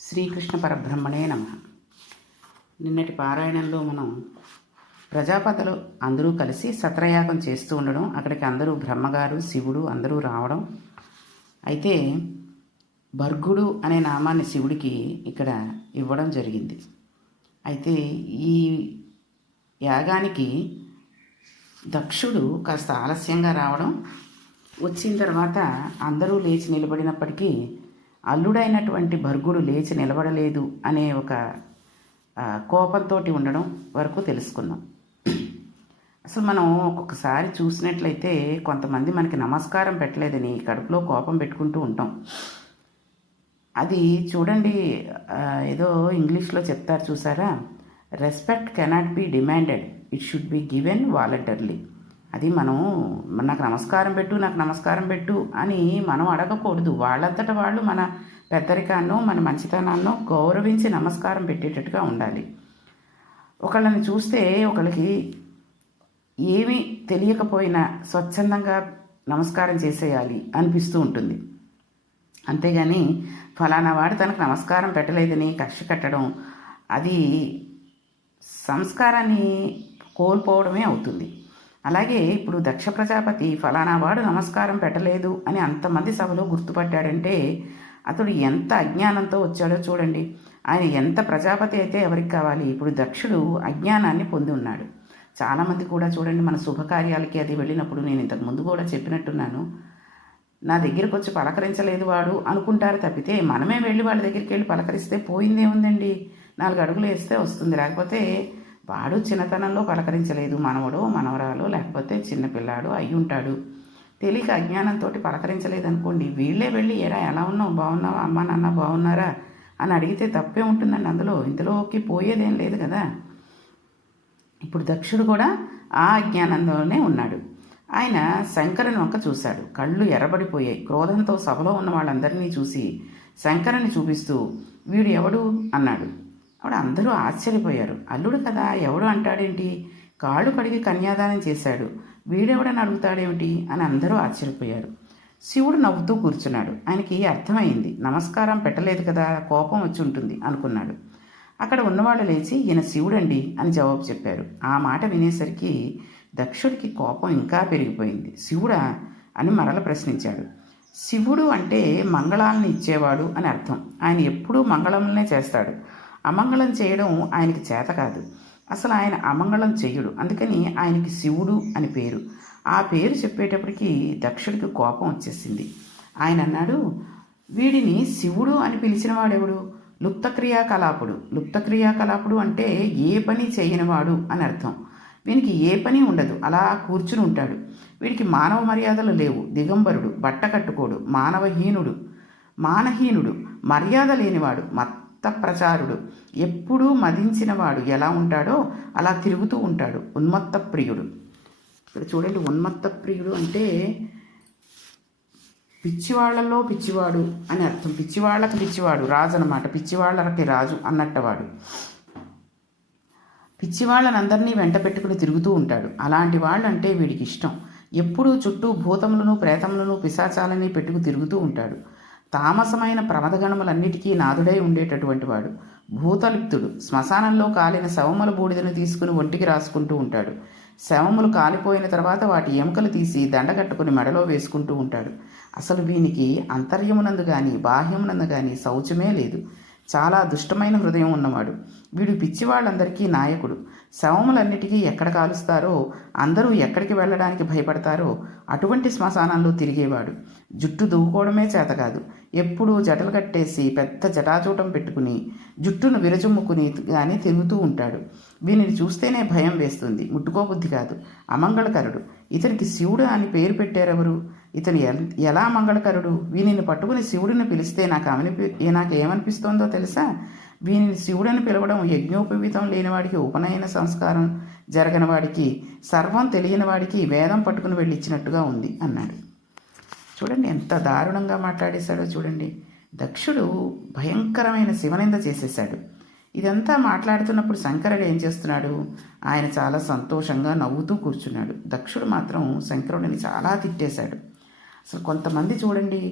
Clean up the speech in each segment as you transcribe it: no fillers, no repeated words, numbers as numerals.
శ్రీకృష్ణ పరబ్రహ్మణే నమః. నిన్నటి పారాయణంలో మనం ప్రజాపతులు అందరూ కలిసి సత్రయాగం చేస్తూ ఉండడం, అక్కడికి అందరూ బ్రహ్మగారు శివుడు అందరూ రావడం. అయితే భర్గుడు అనే నామాన్ని శివుడికి ఇక్కడ ఇవ్వడం జరిగింది. అయితే ఈ యాగానికి దక్షుడు కాస్త ఆలస్యంగా రావడం, వచ్చిన తర్వాత అందరూ లేచి నిలబడినప్పటికీ అల్లుడైనటువంటి భర్గుడు లేచి నిలబడలేదు అనే ఒక కోపంతో ఉండడం వరకు తెలుసుకున్నాం. అసలు మనం ఒక్కొక్కసారి చూసినట్లయితే కొంతమంది మనకి నమస్కారం పెట్టలేదని కడుపులో కోపం పెట్టుకుంటూ ఉంటాం. అది చూడండి, ఏదో ఇంగ్లీష్లో చెప్తారు చూసారా, respect cannot be demanded, it should be given voluntarily. అది మనం నాకు నమస్కారం పెట్టు అని మనం అడగకూడదు. వాళ్ళంతటా వాళ్ళు మన పెద్దరికాన్నో మన మంచితనాన్నో గౌరవించి నమస్కారం పెట్టేటట్టుగా ఉండాలి. ఒకళ్ళని చూస్తే ఒకళ్ళకి ఏమీ తెలియకపోయినా స్వచ్ఛందంగా నమస్కారం చేసేయాలి అనిపిస్తూ ఉంటుంది. అంతేగాని ఫలానా వాడు తనకు నమస్కారం పెట్టలేదని కక్ష కట్టడం, అది సంస్కారాన్ని కోల్పోవడమే అవుతుంది. అలాగే ఇప్పుడు దక్ష ప్రజాపతి ఫలానా వాడు నమస్కారం పెట్టలేదు అని అంతమంది సభలో గుర్తుపట్టాడంటే అతడు ఎంత అజ్ఞానంతో వచ్చాడో చూడండి. ఆయన ఎంత ప్రజాపతి అయితే ఎవరికి కావాలి. ఇప్పుడు దక్షుడు అజ్ఞానాన్ని పొంది ఉన్నాడు. చాలామంది కూడా చూడండి, మన శుభకార్యాలకి అది వెళ్ళినప్పుడు, నేను ఇంతకుముందు కూడా చెప్పినట్టున్నాను, నా దగ్గరికి వచ్చి పలకరించలేదు వాడు అనుకుంటారు తప్పితే, మనమే వెళ్ళి వాళ్ళ దగ్గరికి వెళ్ళి పలకరిస్తే పోయిందేముందండి, 4 అడుగులు వేస్తే వస్తుంది. లేకపోతే వాడు చిన్నతనంలో పలకరించలేదు, మనవడో మనవరాలో లేకపోతే చిన్నపిల్లాడో అయి ఉంటాడు, తెలియక అజ్ఞానంతో పలకరించలేదు అనుకోండి, వీళ్ళే వెళ్ళి ఎలా ఉన్నావు, బాగున్నావా, అమ్మా నాన్న బాగున్నారా అని అడిగితే తప్పే ఉంటుందండి. ఇందులోకి పోయేదేం లేదు కదా. ఇప్పుడు దక్షుడు కూడా ఆ అజ్ఞానంలోనే ఉన్నాడు. ఆయన శంకరుని వంక చూశాడు. కళ్ళు ఎర్రబడిపోయాయి. క్రోధంతో సభలో ఉన్న వాళ్ళందరినీ చూసి శంకరుని చూపిస్తూ, వీడు ఎవడు అన్నాడు. అప్పుడు అందరూ ఆశ్చర్యపోయారు. అల్లుడు కదా, ఎవడు అంటాడేంటి, కాళ్ళు కడిగి కన్యాదానం చేశాడు, వీడెవడని అడుగుతాడేమిటి అని అందరూ ఆశ్చర్యపోయారు. శివుడు నవ్వుతూ కూర్చున్నాడు. ఆయనకి అర్థమైంది, నమస్కారం పెట్టలేదు కదా, కోపం వచ్చి ఉంటుంది అనుకున్నాడు. అక్కడ ఉన్నవాళ్ళు లేచి ఈయన శివుడండి అని జవాబు చెప్పారు. ఆ మాట వినేసరికి దక్షుడికి కోపం ఇంకా పెరిగిపోయింది. శివుడా అని మరల ప్రశ్నించాడు. శివుడు అంటే మంగళాలను ఇచ్చేవాడు అని అర్థం. ఆయన ఎప్పుడూ మంగళంనే చేస్తాడు. అమంగళం చేయడం ఆయనకి చేత కాదు. అసలు ఆయన అమంగళం చెయ్యడు. అందుకని ఆయనకి శివుడు అని పేరు. ఆ పేరు చెప్పేటప్పటికి దక్షుడికి కోపం వచ్చేసింది. ఆయన అన్నాడు, వీడిని శివుడు అని పిలిచిన వాడెవడు? లుప్తక్రియాకలాపుడు అంటే ఏ పని చేయనివాడు అని అర్థం. వీనికి ఏ పని ఉండదు, అలా కూర్చుని ఉంటాడు. వీడికి మానవ మర్యాదలు లేవు, దిగంబరుడు, బట్ట కట్టుకోడు, మానహీనుడు, మర్యాద లేనివాడు, ప్రచారుడు, ఎప్పుడూ మదించినవాడు ఎలా ఉంటాడో అలా తిరుగుతూ ఉంటాడు. ఉన్మత్త ప్రియుడు. ఇక్కడ చూడండి, ఉన్మత్త ప్రియుడు అంటే పిచ్చివాళ్లలో పిచ్చివాడు అని అర్థం. పిచ్చివాళ్లకు పిచ్చివాడు రాజు అన్నమాట. పిచ్చివాళ్ళకి రాజు అన్నట్టవాడు. పిచ్చివాళ్ళనందరినీ వెంట పెట్టుకుని తిరుగుతూ ఉంటాడు. అలాంటి వాళ్ళంటే వీడికి ఇష్టం. ఎప్పుడూ చుట్టూ భూతములను ప్రేతములను పిశాచాలని పెట్టుకు తిరుగుతూ ఉంటాడు. తామసమైన ప్రమదగణములన్నిటికీ నాదుడై ఉండేటటువంటి వాడు. భూతలిప్తుడు. శ్మశానంలో కాలిన శవముల బూడిదను తీసుకుని ఒంటికి రాసుకుంటూ ఉంటాడు. శవములు కాలిపోయిన తర్వాత వాటి ఎముకలు తీసి దండగట్టుకుని మెడలో వేసుకుంటూ ఉంటాడు. అసలు వీనికి అంతర్యమునందు కానీ బాహ్యమునందు కానీ శౌచమే లేదు. చాలా దుష్టమైన హృదయం ఉన్నవాడు. వీడు పిచ్చివాళ్ళందరికీ నాయకుడు. శవములన్నిటికీ ఎక్కడ కాలుస్తారో, అందరూ ఎక్కడికి వెళ్ళడానికి భయపడతారో అటువంటి శ్మశానాల్లో తిరిగేవాడు. జుట్టు దువ్వుకోవడమే చేత కాదు. ఎప్పుడూ జటలు కట్టేసి పెద్ద జటాచూటం పెట్టుకుని జుట్టును విరచుమ్ముకుని కానీ తిరుగుతూ ఉంటాడు. వీనిని చూస్తేనే భయం వేస్తుంది, ముట్టుకోబుద్ధి కాదు. అమంగళకరుడు. ఇతనికి శివుడు అని పేరు పెట్టారెవరు? ఇతను ఎలా మంగళకరుడు? వీనిని పట్టుకుని శివుడిని పిలిస్తే నాకేమనిపిస్తోందో తెలుసా? వీనిని శివుడని పిలవడం యజ్ఞోపవీతం లేనివాడికి, ఉపనయన సంస్కారం జరగని వాడికి, సర్వం తెలియని వాడికి వేదం పట్టుకుని వెళ్ళిచ్చినట్టుగా ఉంది అన్నాడు. చూడండి ఎంత దారుణంగా మాట్లాడేశాడో చూడండి. దక్షుడు భయంకరమైన శివనింద చేసేశాడు. ఇదంతా మాట్లాడుతున్నప్పుడు శంకరుడు ఏం చేస్తున్నాడు? ఆయన చాలా సంతోషంగా నవ్వుతూ కూర్చున్నాడు. దక్షుడు మాత్రం శంకరుడిని చాలా తిట్టేశాడు. అసలు కొంతమంది చూడండి,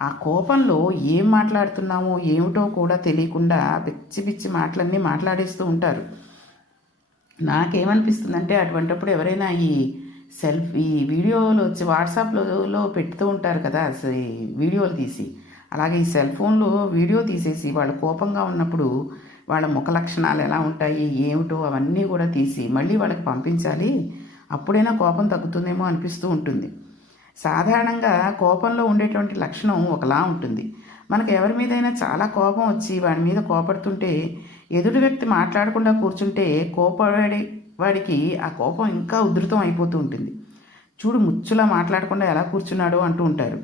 ఆ కోపంలో ఏం మాట్లాడుతున్నామో ఏమిటో కూడా తెలియకుండా పిచ్చి పిచ్చి మాటలన్నీ మాట్లాడేస్తూ ఉంటారు. నాకేమనిపిస్తుందంటే అటువంటిప్పుడు ఎవరైనా ఈ వీడియోలు వచ్చి వాట్సాప్లో పెడుతూ ఉంటారు కదా, ఈ వీడియోలు తీసి, అలాగే ఈ సెల్ ఫోన్లో వీడియో తీసేసి వాళ్ళు కోపంగా ఉన్నప్పుడు వాళ్ళ ముఖ లక్షణాలు ఎలా ఉంటాయి ఏమిటో అవన్నీ కూడా తీసి మళ్ళీ వాళ్ళకి పంపించాలి. అప్పుడైనా కోపం తగ్గుతుందేమో అనిపిస్తూ ఉంటుంది. సాధారణంగా కోపంలో ఉండేటువంటి లక్షణం ఒకలా ఉంటుంది. మనకు ఎవరి మీదైనా చాలా కోపం వచ్చి వాడి మీద కోపడుతుంటే ఎదుటి వ్యక్తి మాట్లాడకుండా కూర్చుంటే వాడికి ఆ కోపం ఇంకా ఉధృతం అయిపోతూ ఉంటుంది. చూడు ముచ్చులా మాట్లాడకుండా ఎలా కూర్చున్నాడో అంటూ ఉంటారు.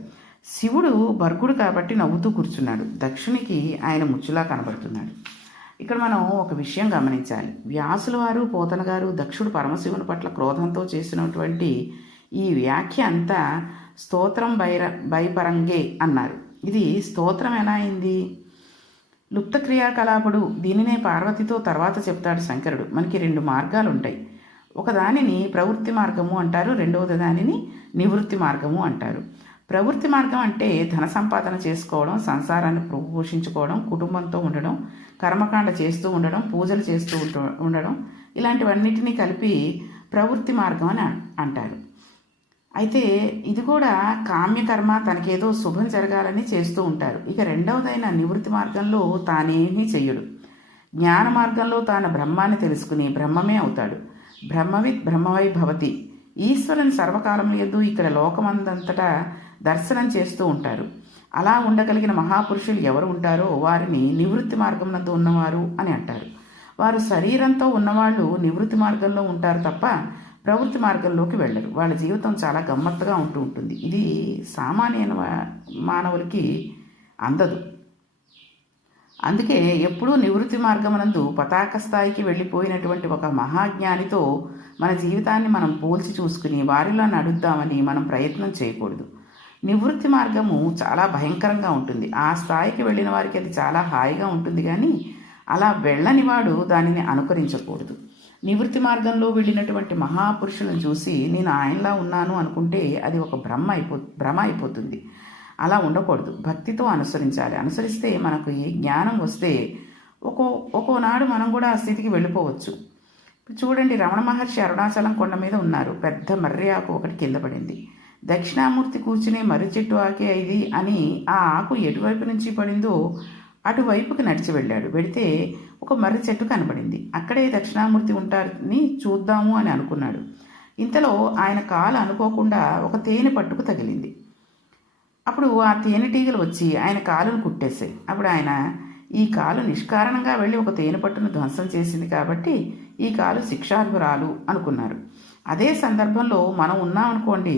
శివుడు భర్గుడు కాబట్టి నవ్వుతూ కూర్చున్నాడు, దక్షునికి ఆయన ముచ్చులా కనబడుతున్నాడు. ఇక్కడ మనం ఒక విషయం గమనించాలి. వ్యాసుల వారు పోతన గారు దక్షుడు పరమశివుని పట్ల క్రోధంతో చేసినటువంటి ఈ వ్యాఖ్య అంతా స్తోత్రం బైపరంగే అన్నారు. ఇది స్తోత్రం ఎలా అయింది? లుప్త క్రియాకలాపుడు, దీనినే పార్వతితో తర్వాత చెప్తాడు శంకరుడు. మనకి 2 మార్గాలు ఉంటాయి. ఒకదానిని ప్రవృత్తి మార్గము అంటారు, రెండవది దానిని నివృత్తి మార్గము అంటారు. ప్రవృత్తి మార్గం అంటే ధన సంపాదన చేసుకోవడం, సంసారాన్ని పోషించుకోవడం, కుటుంబంతో ఉండడం, కర్మకాండ చేస్తూ ఉండడం, పూజలు చేస్తూ ఉండడం, ఇలాంటివన్నిటినీ కలిపి ప్రవృత్తి మార్గం అని అంటారు. అయితే ఇది కూడా కామ్యకర్మ, తనకేదో శుభం జరగాలని చేస్తూ ఉంటారు. ఇక రెండవదైన నివృత్తి మార్గంలో తానేమీ చెయ్యడు. జ్ఞాన మార్గంలో తాను బ్రహ్మాన్ని తెలుసుకుని బ్రహ్మమే అవుతాడు. బ్రహ్మవిత్ బ్రహ్మవై భవతి. ఈశ్వరుని సర్వకాలముల యందు ఇక్కడ లోకమందంతటా దర్శనం చేస్తూ ఉంటారు. అలా ఉండగలిగిన మహాపురుషులు ఎవరు ఉంటారో వారిని నివృత్తి మార్గంనందు ఉన్నవారు అని అంటారు. వారు శరీరంతో ఉన్నవాళ్ళు నివృత్తి మార్గంలో ఉంటారు తప్ప ప్రవృత్తి మార్గంలోకి వెళ్ళరు. వాళ్ళ జీవితం చాలా గమ్మత్తుగా ఉంటుంది. ఇది సామాన్య మానవులకి అందదు. అందుకే ఎప్పుడూ నివృత్తి మార్గమునందు పతాక స్థాయికి వెళ్ళిపోయినటువంటి ఒక మహాజ్ఞానితో మన జీవితాన్ని మనం పోల్చి చూసుకుని వారిలో నడుద్దామని మనం ప్రయత్నం చేయకూడదు. నివృత్తి మార్గము చాలా భయంకరంగా ఉంటుంది. ఆ స్థాయికి వెళ్ళిన వారికి అది చాలా హాయిగా ఉంటుంది, కానీ అలా వెళ్ళని వాడు దానిని అనుకరించకూడదు. నివృత్తి మార్గంలో వెళ్ళినటువంటి మహాపురుషులను చూసి నేను ఆయనలా ఉన్నాను అనుకుంటే అది ఒక భ్రమ అయిపోతుంది. అలా ఉండకూడదు. భక్తితో అనుసరించాలి. అనుసరిస్తే మనకు ఈ జ్ఞానం వస్తే ఒక్కోనాడు మనం కూడా ఆ స్థితికి వెళ్ళిపోవచ్చు. చూడండి, రమణ మహర్షి అరుణాచలం కొండ మీద ఉన్నారు. పెద్ద మర్రి ఆకు ఒకటి కింద పడింది. దక్షిణామూర్తి కూర్చునే మర్రి చెట్టు ఆకే ఇది అని ఆ ఆకు ఎటువైపు నుంచి పడిందో అటువైపుకి నడిచి వెళ్ళాడు. వెడితే ఒక మర్రి చెట్టు కనబడింది. అక్కడే దక్షిణామూర్తి ఉంటారని చూద్దాము అని అనుకున్నాడు. ఇంతలో ఆయన కాలు అనుకోకుండా ఒక తేనె పట్టుకు తగిలింది. అప్పుడు ఆ తేనెటీగలు వచ్చి ఆయన కాలును కుట్టేశాయి. అప్పుడు ఆయన ఈ కాలు నిష్కారణంగా వెళ్ళి ఒక తేనె పట్టును ధ్వంసం చేసింది కాబట్టి ఈ కాలు శిక్షార్హురాలు అనుకున్నారు. అదే సందర్భంలో మనం ఉన్నామనుకోండి,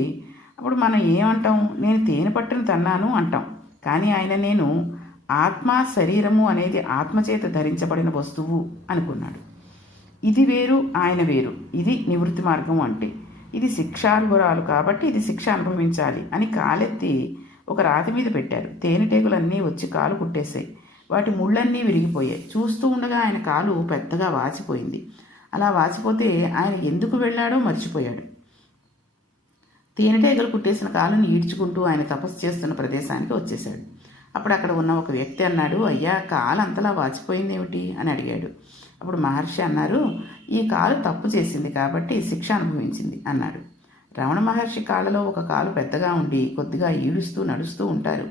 అప్పుడు మనం ఏమంటాం? నేను తేనె పట్టును తన్నాను అంటాం. కానీ ఆయన నేను ఆత్మ శరీరము అనేది ఆత్మచేత ధరించబడిన వస్తువు అనుకున్నాడు. ఇది వేరు, ఆయన వేరు. ఇది నివృత్తి మార్గం అంటే. ఇది శిక్షార్హురాలు కాబట్టి ఇది శిక్ష అనుభవించాలి అని కాలెత్తి ఒక రాతి మీద పెట్టారు. తేనెటీగలన్నీ వచ్చి కాలు కుట్టేశాయి. వాటి ముళ్ళన్నీ విరిగిపోయాయి. చూస్తూ ఉండగా ఆయన కాలు పెద్దగా వాచిపోయింది. అలా వాచిపోతే ఆయన ఎందుకు వెళ్ళాడో మర్చిపోయాడు. తేనెటీగలు కుట్టేసిన కాలుని ఈడ్చుకుంటూ ఆయన తపస్సు చేస్తున్న ప్రదేశానికి వచ్చేశాడు. అప్పుడు అక్కడ ఉన్న ఒక వ్యక్తి అన్నాడు, అయ్యా, కాలు అంతలా వాచిపోయిందేమిటి అని అడిగాడు. అప్పుడు మహర్షి అన్నారు, ఈ కాలు తప్పు చేసింది కాబట్టి శిక్ష అనుభవించింది అన్నాడు. రమణ మహర్షి కాళ్ళలో ఒక కాలు పెద్దగా ఉండి కొద్దిగా ఈడుస్తూ నడుస్తూ ఉంటారు.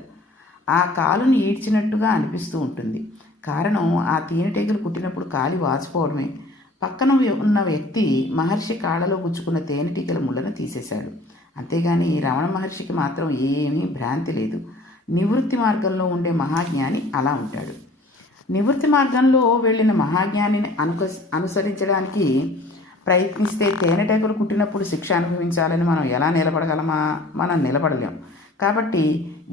ఆ కాలుని ఈడ్చినట్టుగా అనిపిస్తూ ఉంటుంది. కారణం ఆ తేనెటీగలు కుట్టినప్పుడు కాలి వాచిపోవడమే. పక్కన ఉన్న వ్యక్తి మహర్షి కాళ్ళలో గుచ్చుకున్న తేనెటీగల ముళ్ళను తీసేశాడు. అంతేగాని రమణ మహర్షికి మాత్రం ఏమీ భ్రాంతి లేదు. నివృత్తి మార్గంలో ఉండే మహాజ్ఞాని అలా ఉంటాడు. నివృత్తి మార్గంలో వెళ్ళిన మహాజ్ఞానిని అనుసరించడానికి ప్రయత్నిస్తే తేనెటీగలు కుట్టినప్పుడు శిక్ష అనుభవించాలని మనం ఎలా నిలబడగలమా? మనం నిలబడలేం. కాబట్టి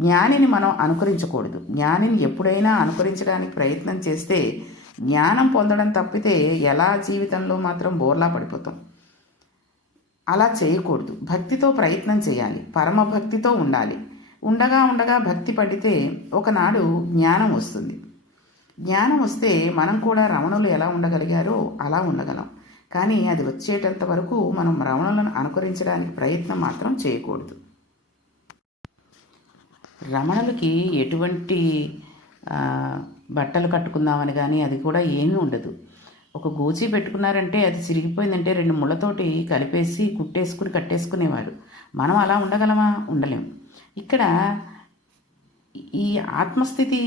జ్ఞానిని మనం అనుకరించకూడదు. జ్ఞానిని ఎప్పుడైనా అనుకరించడానికి ప్రయత్నం చేస్తే జ్ఞానం పొందడం తప్పితే ఎలా జీవితంలో మాత్రం బోర్లా పడిపోతాం. అలా చేయకూడదు. భక్తితో ప్రయత్నం చేయాలి. పరమభక్తితో ఉండాలి. ఉండగా భక్తి పడితే ఒకనాడు జ్ఞానం వస్తుంది. జ్ఞానం వస్తే మనం కూడా రమణులు ఎలా ఉండగలిగారో అలా ఉండగలం. కానీ అది వచ్చేటంత వరకు మనం రమణులను అనుకరించడానికి ప్రయత్నం మాత్రం చేయకూడదు. రమణులకి ఎటువంటి ఆ, బట్టలు కట్టుకుందామని కానీ అది కూడా ఏమీ ఉండదు. ఒక గోచి పెట్టుకున్నారంటే అది చిరిగిపోయిందంటే 2 ముళ్ళతోటి కలిపేసి కుట్టేసుకుని కట్టేసుకునేవారు. మనం అలా ఉండగలమా? ఉండలేం. ఇక్కడ ఈ ఆత్మస్థితి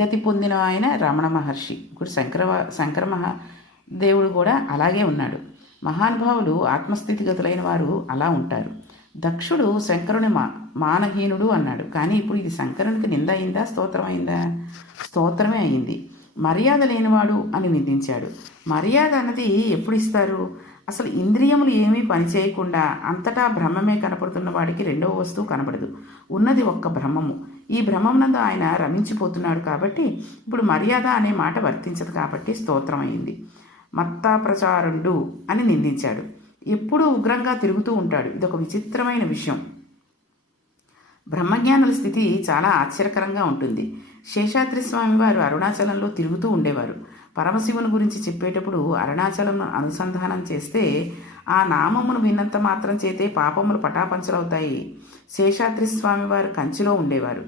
గతి పొందిన ఆయన రమణ మహర్షి. ఇప్పుడు శంకర దేవుడు కూడా అలాగే ఉన్నాడు. మహానుభావులు ఆత్మస్థితి గతులైన వారు అలా ఉంటారు. దక్షుడు శంకరుని మానహీనుడు అన్నాడు. కానీ ఇప్పుడు ఇది శంకరునికి నింద అయిందా, స్తోత్రం అయిందా? స్తోత్రమే అయింది. మర్యాద లేనివాడు అని నిందించాడు. మర్యాద అన్నది ఎప్పుడు ఇస్తారు? అసలు ఇంద్రియములు ఏమీ పనిచేయకుండా అంతటా బ్రహ్మమే కనపడుతున్న వాడికి రెండవ వస్తువు కనపడదు. ఉన్నది ఒక్క బ్రహ్మము. ఈ బ్రహ్మమునందు ఆయన రమించిపోతున్నాడు కాబట్టి ఇప్పుడు మర్యాద అనే మాట వర్తించదు కాబట్టి స్తోత్రం అయింది. మత్తా ప్రచారుడు అని నిందించాడు. ఎప్పుడూ ఉగ్రంగా తిరుగుతూ ఉంటాడు. ఇదొక విచిత్రమైన విషయం. బ్రహ్మజ్ఞానుల స్థితి చాలా ఆశ్చర్యకరంగా ఉంటుంది. శేషాద్రి స్వామి వారు అరుణాచలంలో తిరుగుతూ ఉండేవారు. పరమశివుని గురించి చెప్పేటప్పుడు అరుణాచలం అనుసంధానం చేస్తే ఆ నామమును విన్నంత మాత్రం చేతే పాపములు పటాపంచలవుతాయి. శేషాద్రి స్వామి వారు కంచిలో ఉండేవారు.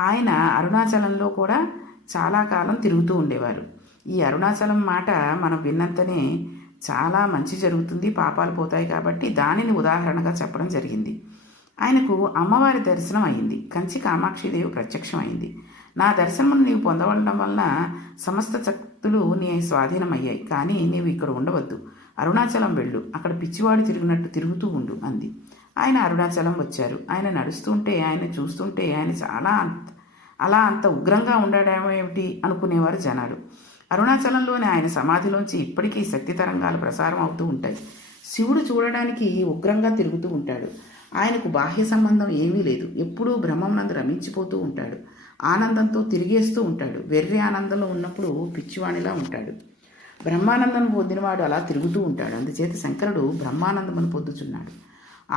ఆయన అరుణాచలంలో కూడా చాలా కాలం తిరుగుతూ ఉండేవారు. ఈ అరుణాచలం మాట మనం విన్నంతనే చాలా మంచి జరుగుతుంది, పాపాలు పోతాయి కాబట్టి దానిని ఉదాహరణగా చెప్పడం జరిగింది. ఆయనకు అమ్మవారి దర్శనం అయింది. కంచి కామాక్షిదేవి ప్రత్యక్షం అయింది. నా దర్శనమును నీవు పొందవడం వలన సమస్త శక్తులు నీ స్వాధీనమయ్యాయి. కానీ నీవు ఇక్కడ ఉండవద్దు, అరుణాచలం వెళ్ళు, అక్కడ పిచ్చివాడు తిరిగినట్టు తిరుగుతూ ఉండు అంది. ఆయన అరుణాచలం వచ్చారు. ఆయన నడుస్తుంటే, ఆయన చూస్తుంటే ఆయన చాలా అంత ఉగ్రంగా ఉండడమేమిటి అనుకునేవారు జనాలు. అరుణాచలంలోని ఆయన సమాధిలోంచి ఇప్పటికీ శక్తి తరంగాలు ప్రసారం అవుతూ ఉంటాయి. శివుడు చూడడానికి ఉగ్రంగా తిరుగుతూ ఉంటాడు. ఆయనకు బాహ్య సంబంధం ఏమీ లేదు. ఎప్పుడూ బ్రహ్మనందు రమించిపోతూ ఉంటాడు. ఆనందంతో తిరిగేస్తూ ఉంటాడు. వెర్రి ఆనందంలో ఉన్నప్పుడు పిచ్చివాణిలా ఉంటాడు. బ్రహ్మానందం పొందినవాడు అలా తిరుగుతూ ఉంటాడు. అందుచేత శంకరుడు బ్రహ్మానందమును పొందుచున్నాడు.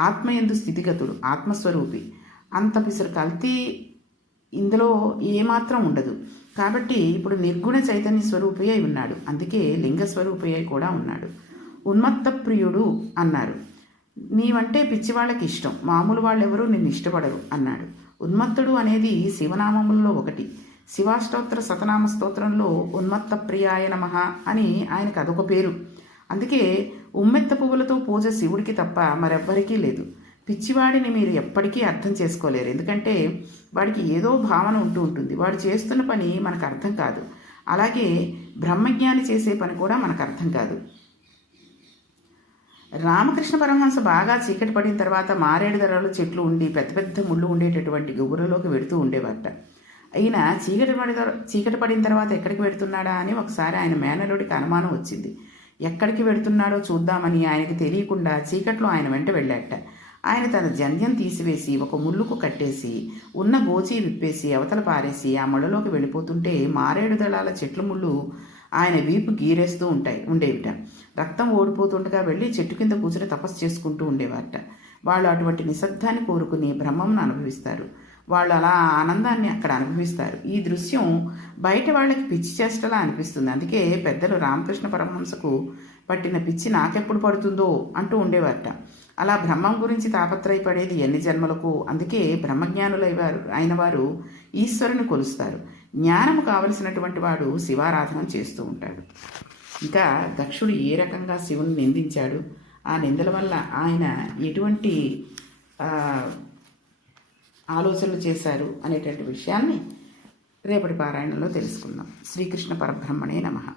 ఆత్మయందు స్థితిగతుడు, ఆత్మస్వరూపి. అంత పిసరు కల్తీ ఇందులో ఏమాత్రం ఉండదు. కాబట్టి ఇప్పుడు నిర్గుణ చైతన్య స్వరూపి అయి ఉన్నాడు. అందుకే లింగ స్వరూపి అయి కూడా ఉన్నాడు. ఉన్మత్త ప్రియుడు అన్నారు. నీవంటే పిచ్చివాళ్ళకి ఇష్టం, మామూలు వాళ్ళెవరూ నిన్ను ఇష్టపడరు అన్నాడు. ఉన్మత్తుడు అనేది శివనామములలో ఒకటి. శివాష్టోత్తర శతనామ స్తోత్రంలో ఉన్మత్త ప్రియాయ నమః అని ఆయనకు అదొక పేరు. అందుకే ఉమ్మెత్త పువ్వులతో పూజ శివుడికి తప్ప మరెవ్వరికీ లేదు. పిచ్చివాడిని మీరు ఎప్పటికీ అర్థం చేసుకోలేరు. ఎందుకంటే వాడికి ఏదో భావన ఉంటూ ఉంటుంది. వాడు చేస్తున్న పని మనకు అర్థం కాదు. అలాగే బ్రహ్మజ్ఞాని చేసే పని కూడా మనకు అర్థం కాదు. రామకృష్ణ పరమహంస బాగా చీకటి పడిన తర్వాత మారేడు ధరలు చెట్లు ఉండి పెద్ద పెద్ద ముళ్ళు ఉండేటటువంటి గుబురలోకి వెడుతూ ఉండేవారట. అయినా చీకటి పడిన తర్వాత ఎక్కడికి వెడుతున్నాడా అని ఒకసారి ఆయన మేనలుడికి అనుమానం వచ్చింది. ఎక్కడికి వెడుతున్నాడో చూద్దామని ఆయనకి తెలియకుండా చీకట్లో ఆయన వెంట వెళ్ళాట. ఆయన తన జంధ్యం తీసివేసి ఒక ముళ్ళుకు కట్టేసి ఉన్న గోచి విప్పేసి అవతల పారేసి ఆ ముళ్ళలోకి వెళ్ళిపోతుంటే మారేడు దళాల చెట్ల ముళ్ళు ఆయన వీపు గీరేస్తూ ఉండేవిట. రక్తం ఓడిపోతుండగా వెళ్ళి చెట్టు కింద కూర్చుని తపస్సు చేసుకుంటూ ఉండేవారట. వాళ్ళు అటువంటి నిశ్శబ్దాన్ని కోరుకుని బ్రహ్మమును అనుభవిస్తారు. వాళ్ళు అలా ఆనందాన్ని అక్కడ అనుభవిస్తారు. ఈ దృశ్యం బయట వాళ్ళకి పిచ్చి చేష్టలా అనిపిస్తుంది. అందుకే పెద్దలు రామకృష్ణ పరమహంసకు పట్టిన పిచ్చి నాకెప్పుడు పడుతుందో అంటూ ఉండేవారట. అలా బ్రహ్మం గురించి తాపత్రయపడేది ఎన్ని జన్మలకు. అందుకే అయిన వారు ఈశ్వరుని కొలుస్తారు. జ్ఞానము కావలసినటువంటి వాడు శివారాధన చేస్తూ ఉంటాడు. ఇంకా దక్షుడు ఏ రకంగా శివుని నిందించాడు, ఆ నిందల వల్ల ఆయన ఎటువంటి ఆలోచనలు చేశారు అనేటువంటి విషయాన్ని రేపటి పారాయణంలో తెలుసుకుందాం. శ్రీకృష్ణ పరబ్రహ్మణే నమః.